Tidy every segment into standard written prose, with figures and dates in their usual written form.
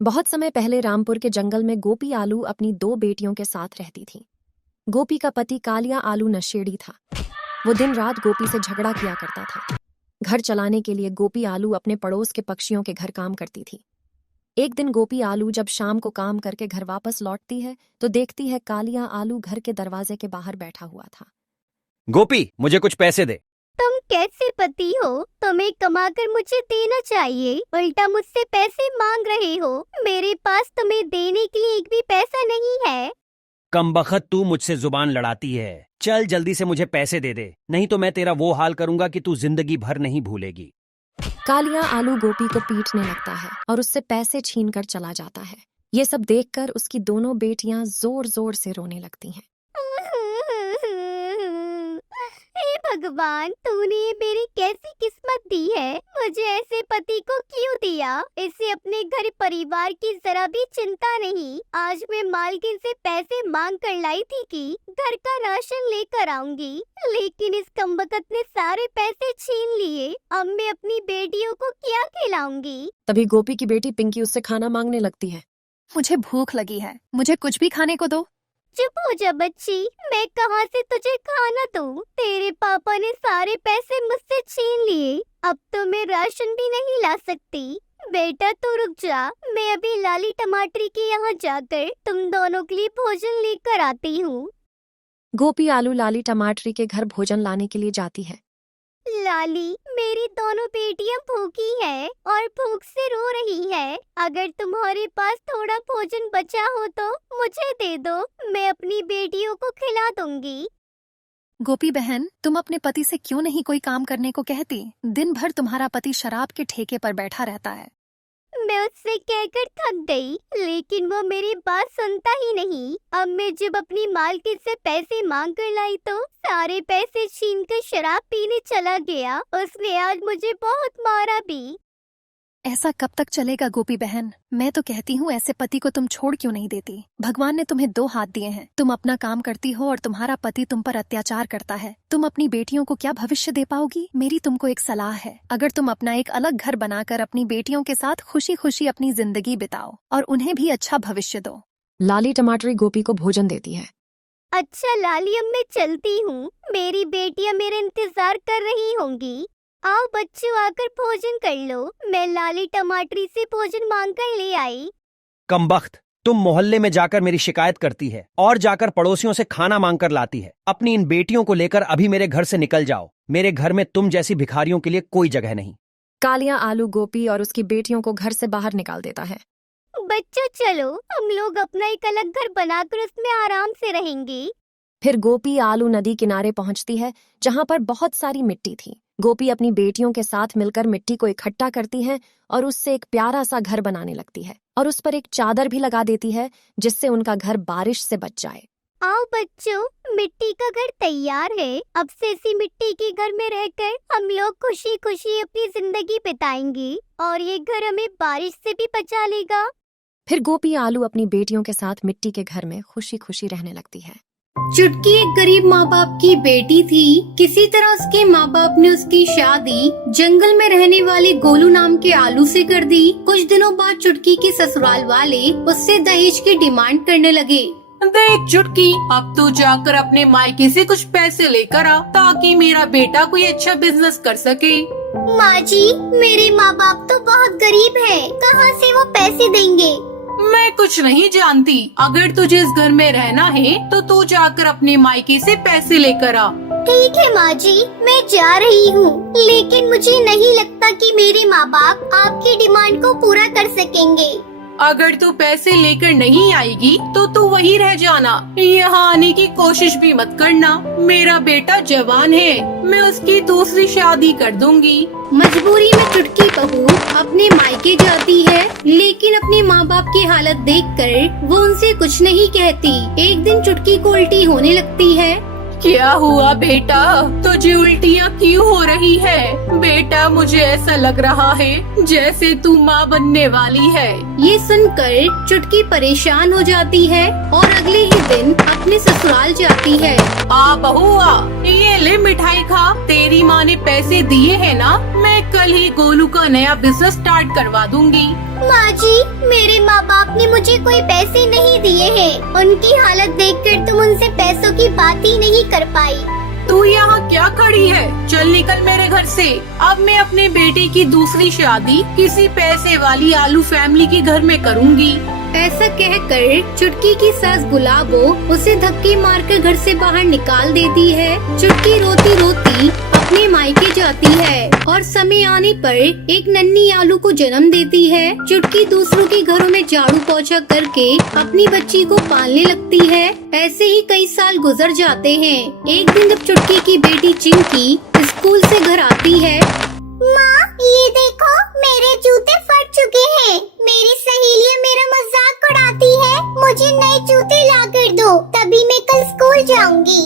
बहुत समय पहले रामपुर के जंगल में गोपी आलू अपनी दो बेटियों के साथ रहती थी। गोपी का पति कालिया आलू नशेड़ी था। वो दिन रात गोपी से झगड़ा किया करता था। घर चलाने के लिए गोपी आलू अपने पड़ोस के पक्षियों के घर काम करती थी। एक दिन गोपी आलू जब शाम को काम करके घर वापस लौटती है तो देखती है कालिया आलू घर के दरवाजे के बाहर बैठा हुआ था। गोपी, मुझे कुछ पैसे दे। तुम कैसे पति हो? तुम्हें कमाकर मुझे देना चाहिए, उल्टा मुझसे पैसे मांग रहे हो। मेरे पास तुम्हें देने के लिए एक भी पैसा नहीं है। कमबख्त, तू मुझसे जुबान लड़ाती है। चल जल्दी से मुझे पैसे दे दे, नहीं तो मैं तेरा वो हाल करूंगा कि तू जिंदगी भर नहीं भूलेगी। कालिया आलू गोपी को पीटने लगता है और उससे पैसे छीनकर चला जाता है। ये सब देखकर उसकी दोनों बेटियां जोर जोर से रोने लगती हैं। हे भगवान, तूने मेरी कैसी किस्मत दी है। मुझे ऐसे पति को क्यों दिया? इसे अपने घर परिवार की जरा भी चिंता नहीं। आज मैं मालकिन से पैसे मांग कर लाई थी कि घर का राशन लेकर आऊंगी, लेकिन इस कमबख्त ने सारे पैसे छीन लिए। अब मैं अपनी बेटियों को क्या खिलाऊंगी? तभी गोपी की बेटी पिंकी उससे खाना मांगने लगती है। मुझे भूख लगी है, मुझे कुछ भी खाने को दो। चुप हो जा बच्ची, मैं कहाँ से तुझे खाना दूं? तेरे पापा ने सारे पैसे मुझसे छीन लिए। अब तो मैं राशन भी नहीं ला सकती। बेटा तू रुक जा, मैं अभी लाली टमाटरी के यहाँ जाकर तुम दोनों के लिए भोजन लेकर आती हूँ। गोपी आलू लाली टमाटरी के घर भोजन लाने के लिए जाती है। लाली, मेरी दोनों बेटियां भूखी हैं और भूख से रो रही है। अगर तुम्हारे पास थोड़ा भोजन बचा हो तो मुझे दे दो, मैं अपनी बेटियों को खिला दूंगी। गोपी बहन, तुम अपने पति से क्यों नहीं कोई काम करने को कहती? दिन भर तुम्हारा पति शराब के ठेके पर बैठा रहता है। मैं उससे कहकर थक गई, लेकिन वो मेरी बात सुनता ही नहीं। अब मैं जब अपनी मालकिन से पैसे मांग कर लाई तो सारे पैसे छीन कर शराब पीने चला गया। उसने आज मुझे बहुत मारा भी। ऐसा कब तक चलेगा गोपी बहन? मैं तो कहती हूँ ऐसे पति को तुम छोड़ क्यों नहीं देती? भगवान ने तुम्हें दो हाथ दिए हैं। तुम अपना काम करती हो और तुम्हारा पति तुम पर अत्याचार करता है। तुम अपनी बेटियों को क्या भविष्य दे पाओगी? मेरी तुमको एक सलाह है, अगर तुम अपना एक अलग घर बनाकर अपनी बेटियों के साथ खुशी खुशी अपनी जिंदगी बिताओ और उन्हें भी अच्छा भविष्य दो। लाली टमाटरी गोपी को भोजन देती है। अच्छा लाली, अब मैं चलती हूँ। मेरी बेटियां मेरा इंतजार कर रही होंगी। आओ बच्चों, आकर भोजन कर लो। मैं लाली टमाटरी से भोजन मांग कर ले आई। कमबख्त, तुम मोहल्ले में जाकर मेरी शिकायत करती है और जाकर पड़ोसियों से खाना मांग कर लाती है। अपनी इन बेटियों को लेकर अभी मेरे घर से निकल जाओ। मेरे घर में तुम जैसी भिखारियों के लिए कोई जगह नहीं। कालिया आलू गोपी और उसकी बेटियों को घर से बाहर निकाल देता है। बच्चों चलो, हम लोग अपना एक अलग घर बनाकर उसमें आराम से रहेंगे। फिर गोपी आलू नदी किनारे पहुंचती है जहां पर बहुत सारी मिट्टी थी। गोपी अपनी बेटियों के साथ मिलकर मिट्टी को इकट्ठा करती है और उससे एक प्यारा सा घर बनाने लगती है और उस पर एक चादर भी लगा देती है जिससे उनका घर बारिश से बच जाए। आओ बच्चों, मिट्टी का घर तैयार है। अब से इसी मिट्टी के घर में रहकर हम लोग खुशी खुशी अपनी जिंदगी बिताएंगे और ये घर हमें बारिश से भी बचा लेगा। फिर गोपी आलू अपनी बेटियों के साथ मिट्टी के घर में खुशी खुशी रहने लगती है। चुटकी एक गरीब माँ बाप की बेटी थी। किसी तरह उसके माँ बाप ने उसकी शादी जंगल में रहने वाले गोलू नाम के आलू से कर दी। कुछ दिनों बाद चुटकी के ससुराल वाले उससे दहेज की डिमांड करने लगे। देख चुटकी, अब तू जाकर अपने मायके से कुछ पैसे लेकर आ ताकि मेरा बेटा कोई अच्छा बिजनेस कर सके। माँ जी, मेरे माँ बाप तो बहुत गरीब हैं। कहाँ से वो पैसे देंगे? मैं कुछ नहीं जानती। अगर तुझे इस घर में रहना है तो तू जाकर अपने मायके से पैसे लेकर आ। ठीक है माँ जी, मैं जा रही हूँ, लेकिन मुझे नहीं लगता कि मेरे माँ बाप आपकी डिमांड को पूरा कर सकेंगे। अगर तू पैसे लेकर नहीं आएगी तो तू वहीं रह जाना, यहाँ आने की कोशिश भी मत करना। मेरा बेटा जवान है, मैं उसकी दूसरी शादी कर दूंगी। मजबूरी में चुटकी बहू अपने मायके जाती है, लेकिन अपने माँ बाप की हालत देखकर वो उनसे कुछ नहीं कहती। एक दिन चुटकी को उल्टी होने लगती है। क्या हुआ बेटा, तुझे उल्टियाँ क्यों हो रही है? बेटा, मुझे ऐसा लग रहा है जैसे तू माँ बनने वाली है। ये सुनकर चुटकी परेशान हो जाती है और अगले ही दिन अपने ससुराल जाती है। आ बहू आ, ये ले मिठाई खा। तेरी माँ ने पैसे दिए हैं ना, मैं कल ही गोलू का नया बिजनेस स्टार्ट करवा दूंगी। माँ जी, मेरे माँ मुझे कोई पैसे नहीं दिए हैं। उनकी हालत देखकर तुम उनसे पैसों की बात ही नहीं कर पाई। तू यहाँ क्या खड़ी है? चल निकल मेरे घर से। अब मैं अपने बेटे की दूसरी शादी किसी पैसे वाली आलू फैमिली के घर में करूँगी। ऐसा कहकर चुटकी की सास गुलाबो उसे धक्के मारकर घर से बाहर निकाल देती है। चुटकी रोती रोती अपने मायके जाती है और समय आने पर एक नन्ही आलू को जन्म देती है। चुटकी दूसरों के घरों में झाड़ू पोछा करके अपनी बच्ची को पालने लगती है। ऐसे ही कई साल गुजर जाते हैं। एक दिन जब चुटकी की बेटी चिंकी स्कूल से घर आती है। माँ, ये देखो मेरे जूते फट चुके हैं। मेरी सहेलियाँ मेरा मजाक उड़ाती है। मुझे नए जूते ला कर दो, तभी मैं कल स्कूल जाऊंगी।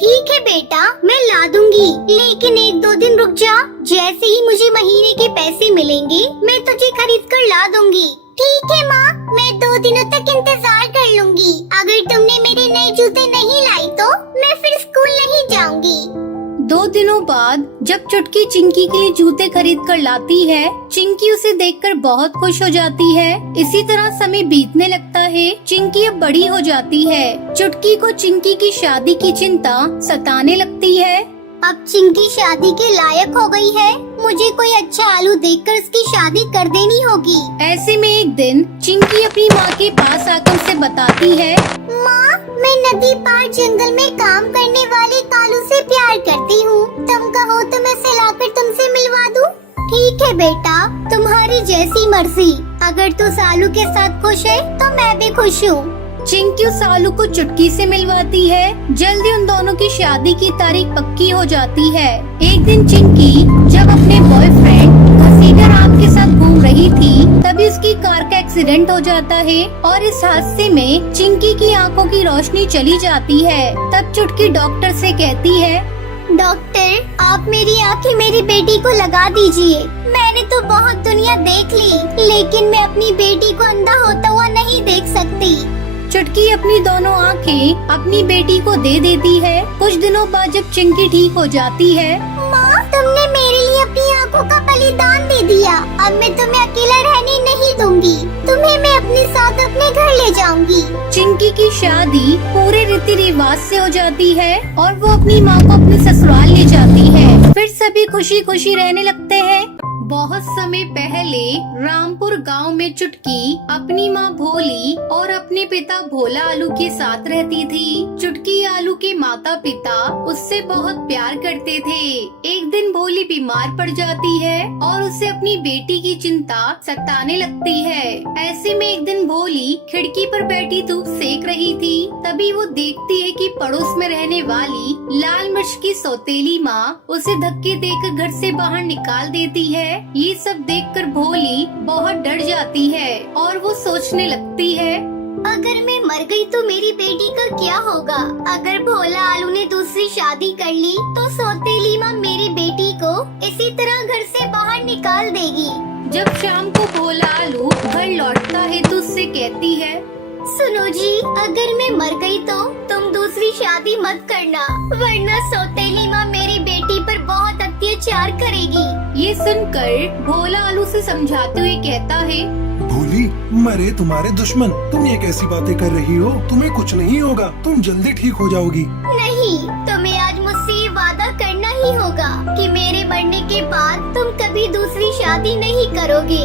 ठीक है बेटा, मैं ला दूंगी, लेकिन 1-2 दिन रुक जा। जैसे ही मुझे महीने के पैसे मिलेंगे मैं तुझे खरीद कर ला दूंगी। ठीक है माँ, मैं 2 दिनों तक इंतजार कर लूंगी। अगर तुमने मेरे नए जूते नहीं लाई तो मैं फिर स्कूल नहीं जाऊंगी। 2 दिनों बाद जब चुटकी चिंकी के लिए जूते खरीद कर लाती है, चिंकी उसे देखकर बहुत खुश हो जाती है। इसी तरह समय बीतने लगता है। चिंकी अब बड़ी हो जाती है। चुटकी को चिंकी की शादी की चिंता सताने लगती है। अब चिंकी शादी के लायक हो गई है। मुझे कोई अच्छा आलू देखकर उसकी शादी कर देनी होगी। ऐसे में एक दिन चिंकी अपनी माँ के पास आकर उसे बताती है। माँ, मैं नदी पार जंगल में काम करने वाले कालू से प्यार करती हूँ। तुम कहो तो मैं उसे लाकर तुमसे मिलवा दूँ। ठीक है बेटा, तुम्हारी जैसी मर्जी। अगर तू सालू के साथ खुश है तो मैं भी खुश हूँ। चिंकी उस आलू को चुटकी से मिलवाती है। जल्दी उन दोनों की शादी की तारीख पक्की हो जाती है। एक दिन चिंकी जब अपने बॉयफ्रेंड घसीटा राम के साथ घूम रही थी, तभी उसकी कार का एक्सीडेंट हो जाता है और इस हादसे में चिंकी की आंखों की रोशनी चली जाती है। तब चुटकी डॉक्टर से कहती है, डॉक्टर, आप मेरी आंखें मेरी बेटी को लगा दीजिए। मैंने तो बहुत दुनिया देख ली, लेकिन मैं अपनी बेटी को अंधा होता हुआ नहीं देख सकती। चुटकी अपनी दोनों आंखें अपनी बेटी को दे देती है। कुछ दिनों बाद जब चिंकी ठीक हो जाती है। माँ, तुमने मेरे लिए अपनी आंखों का बलिदान दे दिया। अब मैं तुम्हें अकेला रहने नहीं दूंगी। तुम्हें मैं अपने साथ अपने घर ले जाऊंगी। चिंकी की शादी पूरे रीति रिवाज से हो जाती है और वो अपनी माँ को अपने ससुराल ले जाती है। फिर सभी खुशी खुशी रहने लगते हैं। बहुत समय पहले रामपुर गांव में चुटकी अपनी माँ भोली और अपने पिता भोला आलू के साथ रहती थी। चुटकी आलू के माता पिता उससे बहुत प्यार करते थे। एक दिन भोली बीमार पड़ जाती है और उसे अपनी बेटी की चिंता सताने लगती है। ऐसे में एक दिन भोली खिड़की पर बैठी धूप सेक रही थी। तभी वो देखती है कि पड़ोस में रहने वाली लाल मिर्च की सौतेली माँ उसे धक्के देकर घर से बाहर निकाल देती है। ये सब देखकर भोली बहुत डर जाती है और वो सोचने लगती है, अगर मैं मर गई तो मेरी बेटी का क्या होगा? अगर भोला आलू ने दूसरी शादी कर ली तो सौतेली माँ मेरी बेटी को इसी तरह घर से बाहर निकाल देगी। जब शाम को भोला आलू घर लौटता है तो उससे कहती है, सुनो जी, अगर मैं मर गई तो तुम दूसरी शादी मत करना, वरना सौतेली माँ मेरी बेटी पर बहुत अत्याचार करेगी। ये सुनकर भोला आलू से समझाते हुए कहता है, भोली, मरे तुम्हारे दुश्मन, तुम ये कैसी बातें कर रही हो? तुम्हें कुछ नहीं होगा, तुम जल्दी ठीक हो जाओगी। नहीं, तुम्हें आज मुझसे ये वादा करना ही होगा कि मेरे मरने के बाद तुम कभी दूसरी शादी नहीं करोगे।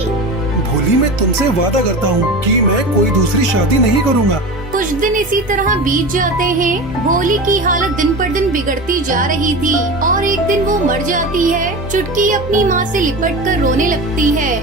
भोली, मैं तुमसे वादा करता हूँ कि मैं कोई दूसरी शादी नहीं करूँगा। कुछ दिन इसी तरह बीत जाते हैं। भोली की हालत दिन पर दिन बिगड़ती जा रही थी और एक दिन वो मर जाती है। चुटकी अपनी माँ से लिपट कर रोने लगती है।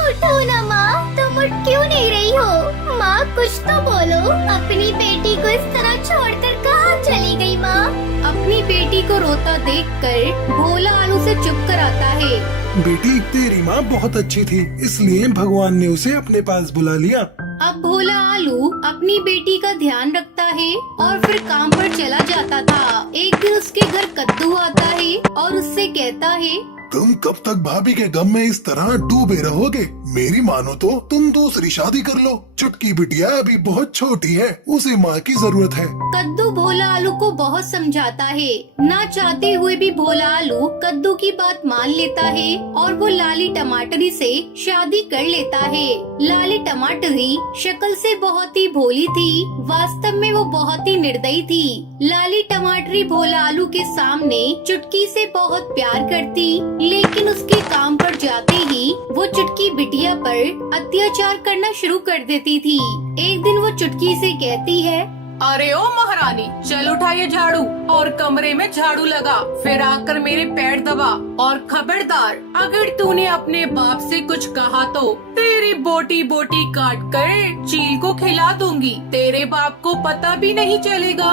उठो ना माँ, तुम उठ क्यों नहीं रही हो? माँ, कुछ तो बोलो। अपनी बेटी को इस तरह छोड़कर कहाँ चली गई माँ? अपनी बेटी को रोता देखकर भोला आलू से चुप कर आता है। बेटी, तेरी माँ बहुत अच्छी थी, इसलिए भगवान ने उसे अपने पास बुला लिया। अब भोला आलू अपनी बेटी का ध्यान रखता है और फिर काम पर चला जाता था। एक दिन उसके घर कद्दू आता है और उससे कहता है, तुम कब तक भाभी के गम में इस तरह डूबे रहोगे? मेरी मानो तो तुम दूसरी शादी कर लो। चुटकी बिटिया अभी बहुत छोटी है, उसे माँ की जरूरत है। कद्दू भोला आलू को बहुत समझाता है। ना चाहते हुए भी भोला आलू कद्दू की बात मान लेता है और वो लाली टमाटरी से शादी कर लेता है। लाली टमाटरी शक्ल से बहुत ही भोली थी, वास्तव में वो बहुत ही निर्दयी थी। लाली टमाटरी भोला आलू के सामने चुटकी से बहुत प्यार करती, लेकिन उसके काम पर जाते ही वो चुटकी बिटिया पर अत्याचार करना शुरू कर देती थी। एक दिन वो चुटकी से कहती है, अरे ओ महारानी, चल उठा ये झाड़ू और कमरे में झाड़ू लगा, फिर आकर मेरे पैर दबा, और खबरदार अगर तूने अपने बाप से कुछ कहा तो तेरी बोटी बोटी काट कर चील को खिला दूंगी। तेरे बाप को पता भी नहीं चलेगा।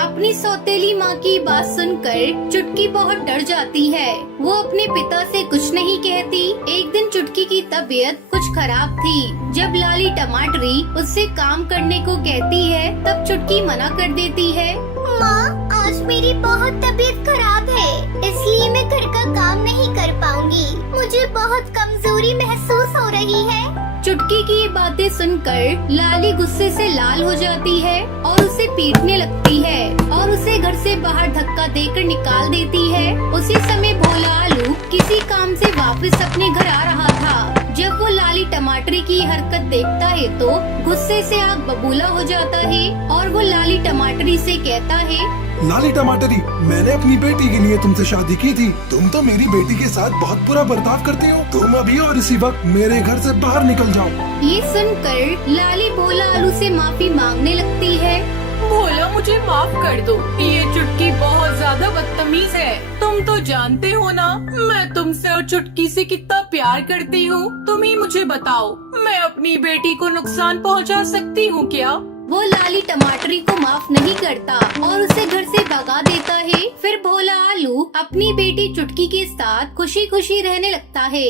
अपनी सौतेली माँ की बात सुनकर चुटकी बहुत डर जाती है। वो अपने पिता से कुछ नहीं कहती। एक दिन चुटकी की तबीयत कुछ खराब थी। जब लाली टमाटरी उससे काम करने को कहती है, तब चुटकी मना कर देती है। माँ, आज मेरी बहुत तबीयत खराब है, इसलिए मैं घर का काम नहीं कर पाऊंगी। मुझे बहुत कमजोरी महसूस हो रही है। चुटकी की ये बातें सुनकर लाली गुस्से से लाल हो जाती है और उसे पीटने लगती है और उसे घर से बाहर धक्का देकर निकाल देती है। उसी समय भोला आलू किसी काम से वापस अपने घर आ रहा था। जब वो लाली टमाटरी की हरकत देखता है तो गुस्से से आग बबूला हो जाता है और वो लाली टमाटरी से कहता है, लाली टमाटरी, मैंने अपनी बेटी के लिए तुमसे शादी की थी। तुम तो मेरी बेटी के साथ बहुत बुरा बर्ताव करते हो। तुम अभी और इसी वक्त मेरे घर से बाहर निकल जाओ। ये सुनकर लाली भोला आलू से माफी मांगने लगती है। भोला, मुझे माफ कर दो, ये चुटकी बहुत ज्यादा बदतमीज है। तुम तो जानते हो ना मैं तुमसे और चुटकी से कितना प्यार करती हूँ। तुम ही मुझे बताओ, मैं अपनी बेटी को नुकसान पहुँचा सकती हूँ क्या? वो लाली टमाटरी को माफ नहीं करता और उसे घर से भगा देता है। फिर भोला आलू अपनी बेटी चुटकी के साथ खुशी खुशी रहने लगता है।